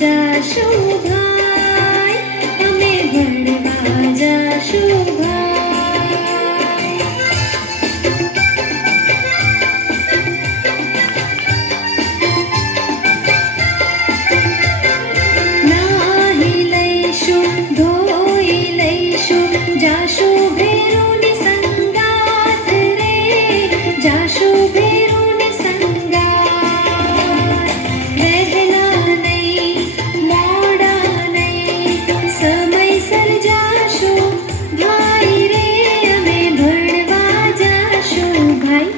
જાશું ભાઈ, અમે ભણવા જાશું ભાઈ. નાહી લઈશું, ધોઈ લઈશું, જાશું ભેરુની સંગાત રે, જાશું ભેરુની સંગાત. વહેલા નહીં, મોડા નહીં, સમયસર જાશું ભાઈ રે, અમે ભણવા જાશું ભાઈ,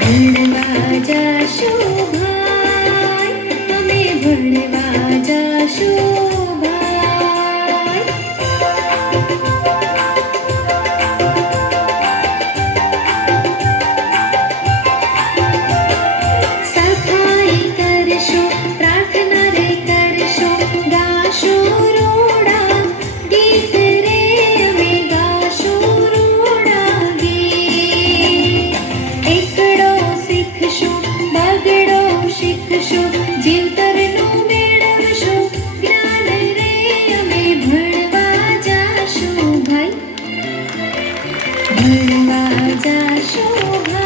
ભણવા જાશું ભાઈ, અમે ભણવા જાશું ભાઈ. સફાઈ કરશું, પ્રાર્થના રે કરશું, ગાશું રૂડા ગીત રે, અમે ગાશું રૂડા ગીત. એકડો શીખશું, બગડો શીખશું, જીવતરનું મેળવશું જ્ઞાન રે, અમે ભણવા જાશું ભાઈ, ભણવા જાશું ભાઈ.